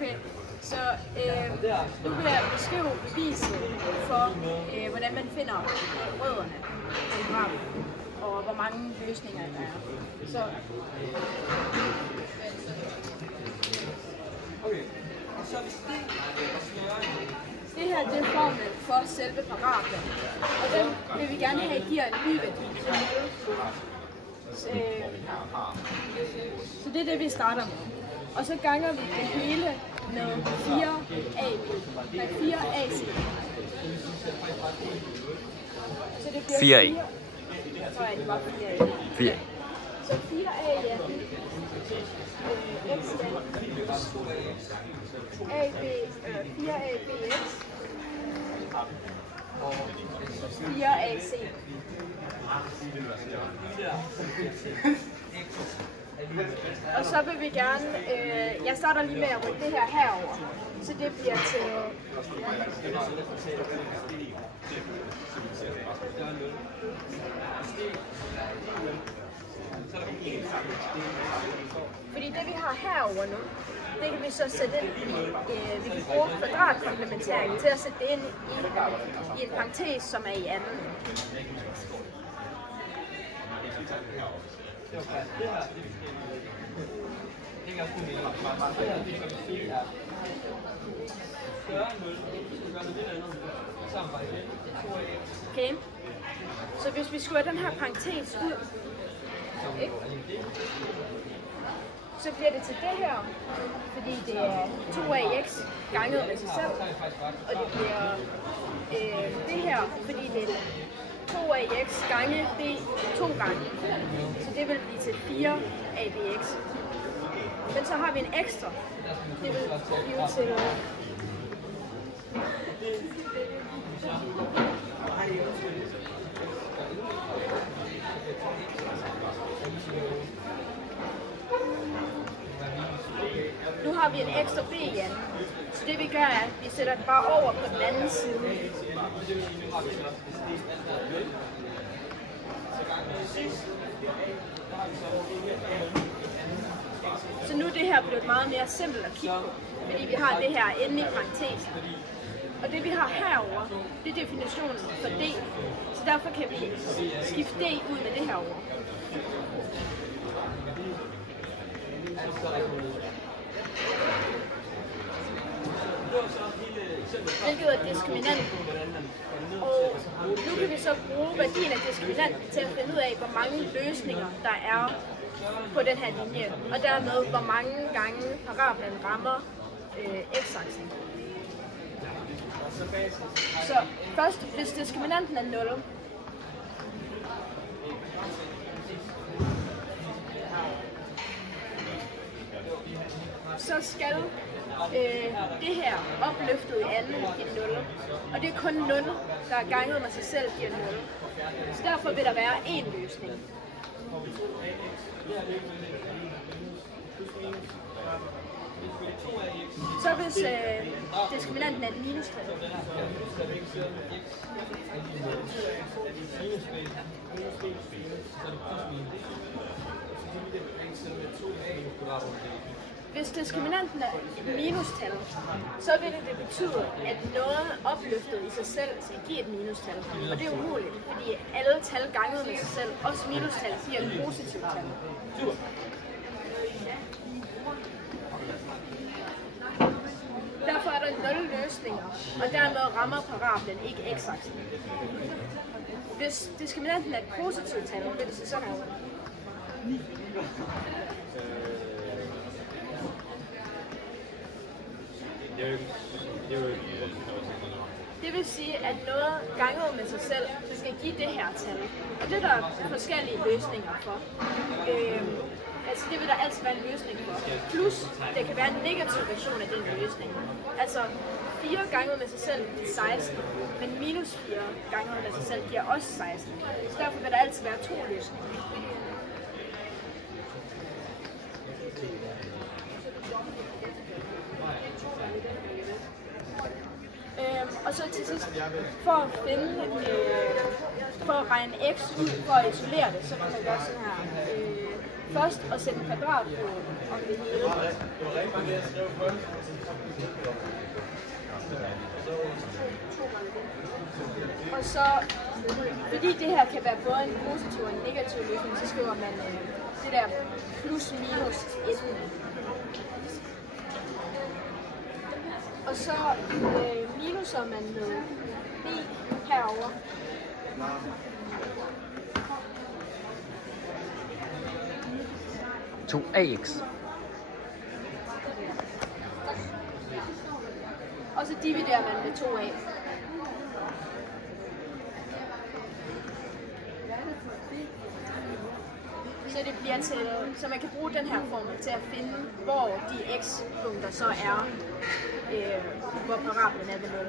Okay, så nu vil jeg beskrive beviset for, hvordan man finder rødderne i grafen, og hvor mange løsninger der er. Så det her det er formlen for selve parablen, og den vil vi gerne have giver en y-værdi. Så det er det, vi starter med. Og så ganger vi det hele med 4ac. Så det bliver 4a. Så er det bare 4a. 4. Så 4a, ja. X, ja. 4abx. 4ac. Og så vil vi gerne, jeg starter lige med at rykke det her herover, så det bliver til, fordi det vi har herover nu, det kan vi så sætte ind i, vi kan bruge kvadratkomplementering til at sætte det ind i en parentes, som er i anden. Okay, så hvis vi skruer den her parentes ud, ikke? Så bliver det til det her, fordi det er 2ax ganget med sig selv, og det bliver det her, fordi det er 2ax gange b 2 gange, så det vil blive til 4abx. Men så har vi en ekstra, det vil blive til nu har vi en ekstra b igen, så det vi gør er, at vi sætter den bare over på den anden side. Så nu er det her blevet meget mere simpelt at kigge på, fordi vi har det her inde i parentesen. Og det vi har herover, det er definitionen for d, så derfor kan vi skifte d ud med det herover. Hvilket er diskriminanten. Og nu kan vi så bruge værdien af diskriminanten til at finde ud af, hvor mange løsninger der er på den her linje, og dermed hvor mange gange parablen rammer x-aksen. Så først, hvis diskriminanten er 0, så skal det her opløftet i anden give 0. Og det er kun 0, der er ganget med sig selv, giver 0. Så derfor vil der være én løsning. Så hvis diskriminanten er et minustal, hvis diskriminanten er et minustal, så vil det betyde, at noget opløftet i sig selv skal give et minustal. Og det er umuligt, fordi alle tal ganget med sig selv, også minustal, giver et positivt tal. Derfor er der 0 løsninger, og dermed rammer parablen ikke x-aksen. Hvis diskriminanten er et positivt tal, vil det se sådan ud. Det vil sige, at noget ganget med sig selv skal give det her tal. Og det er der forskellige løsninger for. Altså det vil der altid være en løsning for. Plus, det kan være en negativ version af den løsning. Altså 4 ganget med sig selv giver 16, men minus 4 ganget med sig selv giver også 16. Så derfor vil der altid være 2 løsninger. Og så til sidst, for at finde, for at regne x ud, for at isolere det, så kan man gøre sådan her. Først at sætte en kvadrat på om det hele. Og så, fordi det her kan være både en positiv og en negativ løsning, så skriver man det der plus minus 1. Og så minuser man med b herover. To ax. Og så dividerer man med 2a. Så det bliver til, så man kan bruge den her formel til at finde, hvor de x-punkter så er, hvor parablen er ved 0.